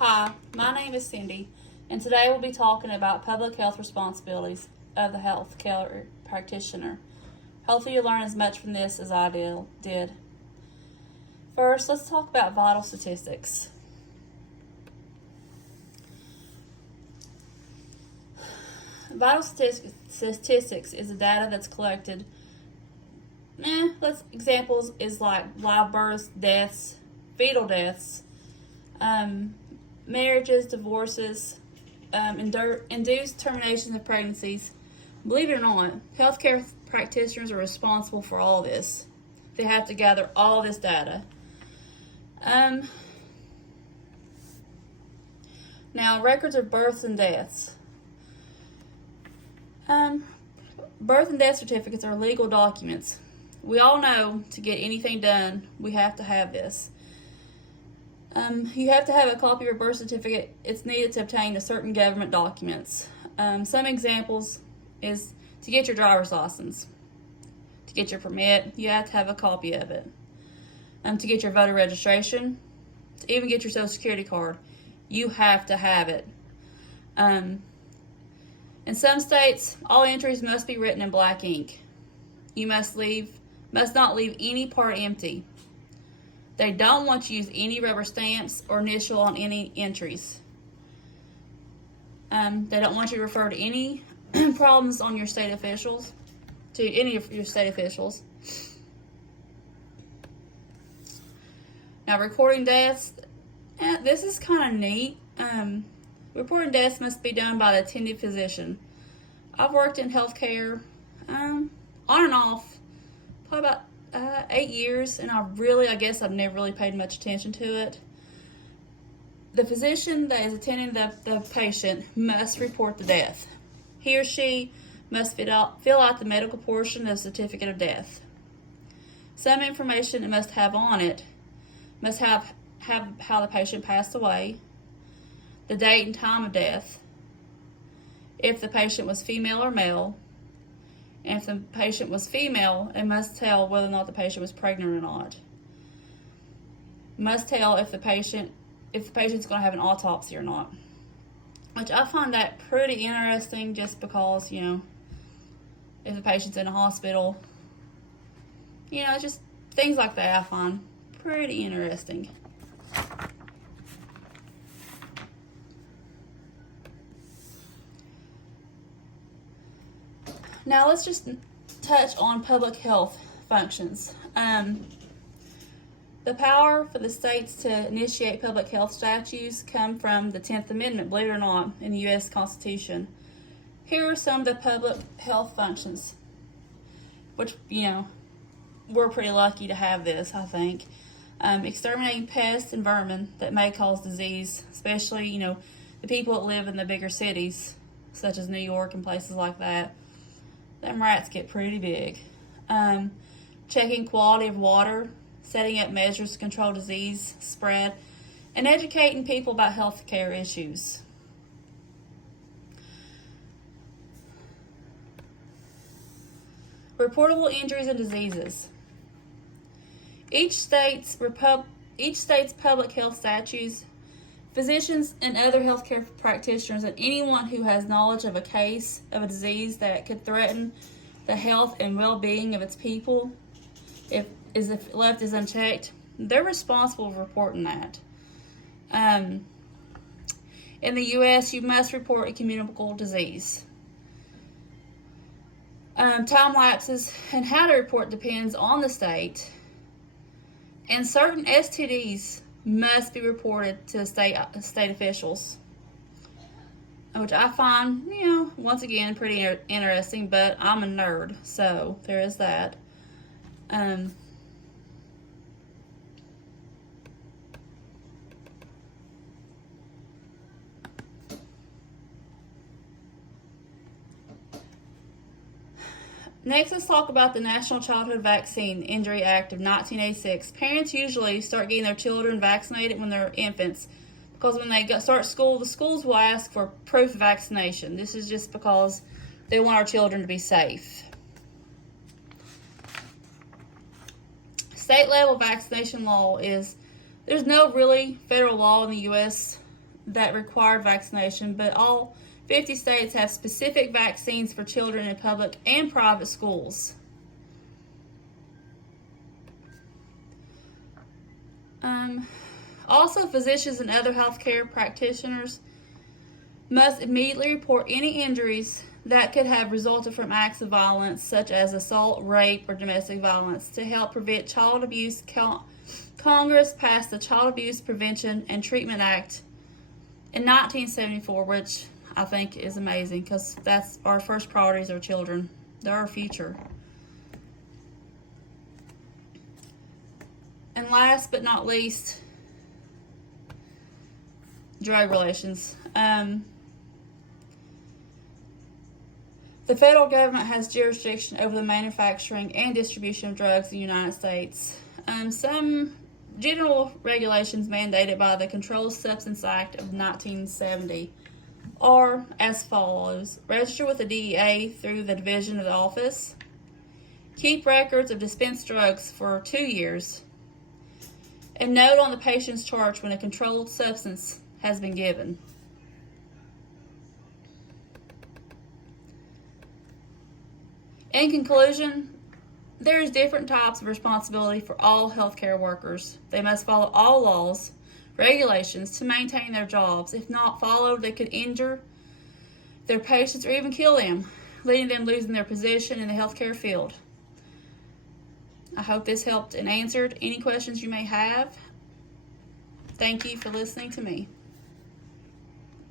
Hi, my name is Cindy, and today we'll be talking about public health responsibilities of the healthcare practitioner. Hopefully you'll learn as much from this as I did. First, let's talk about vital statistics. Vital statistics is the data that's collected. Examples is like live births, deaths, fetal deaths, marriages, divorces, induced terminations of pregnancies. Believe it or not, healthcare practitioners are responsible for all this. They have to gather all this data. Now, records of births and deaths. Birth and death certificates are legal documents. We all know to get anything done, we have to have this. You have to have a copy of your birth certificate. It's needed to obtain a certain government documents. Some examples is to get your driver's license. To get your permit, you have to have a copy of it. To get your voter registration, to even get your social security card, you have to have it. In some states, all entries must be written in black ink. You must not leave any part empty. They don't want you to use any rubber stamps or initial on any entries. They don't want you to refer to any problems on your state officials, to any of your state officials. Now, recording deaths, this is kind of neat. Reporting deaths must be done by the attending physician. I've worked in healthcare on and off probably about 8 years, and I guess I've never really paid much attention to it. The physician that is attending the patient must report the death. He or she must fill out the medical portion of the certificate of death. Some information it must have on it must have how the patient passed away, the date and time of death, if the patient was female or male, and if the patient was female, it must tell whether or not the patient was pregnant or not. It must tell if the patient's going to have an autopsy or not. Which I find that pretty interesting, just because, if the patient's in a hospital, just things like that I find pretty interesting. Now let's just touch on public health functions. The power for the states to initiate public health statutes come from the 10th Amendment, believe it or not, in the U.S. Constitution. Here are some of the public health functions, which, we're pretty lucky to have this, I think. Exterminating pests and vermin that may cause disease, especially, the people that live in the bigger cities, such as New York and places like that. Them rats get pretty big. Checking quality of water, setting up measures to control disease spread, and educating people about health care issues. Reportable injuries and diseases. Each state's public health statutes, physicians and other healthcare practitioners and anyone who has knowledge of a case of a disease that could threaten the health and well-being of its people, if left is unchecked, they're responsible for reporting that. In the U.S., you must report a communicable disease. Time lapses and how to report depends on the state, and certain STDs must be reported to state officials, which I find, once again, pretty interesting, but I'm a nerd, so there is that. Next, let's talk about the National Childhood Vaccine Injury Act of 1986. Parents usually start getting their children vaccinated when they're infants, because when they start school, the schools will ask for proof of vaccination. This is just because they want our children to be safe. State level vaccination law is, there's no really federal law in the U.S. that require vaccination, but all 50 states have specific vaccines for children in public and private schools. Also, physicians and other healthcare practitioners must immediately report any injuries that could have resulted from acts of violence, such as assault, rape, or domestic violence, to help prevent child abuse. Congress passed the Child Abuse Prevention and Treatment Act in 1974, which I think is amazing because that's our first priorities are children. They're our future. And last but not least, drug relations. The federal government has jurisdiction over the manufacturing and distribution of drugs in the United States. Some general regulations mandated by the Controlled Substance Act of 1970 are as follows. Register with the DEA through the Division of the Office. Keep records of dispensed drugs for 2 years. And note on the patient's chart when a controlled substance has been given. In conclusion, there is different types of responsibility for all healthcare workers. They must follow all laws, regulations to maintain their jobs. If not followed, they could injure their patients or even kill them, leading them losing their position in the healthcare field. I hope this helped and answered any questions you may have. Thank you for listening to me.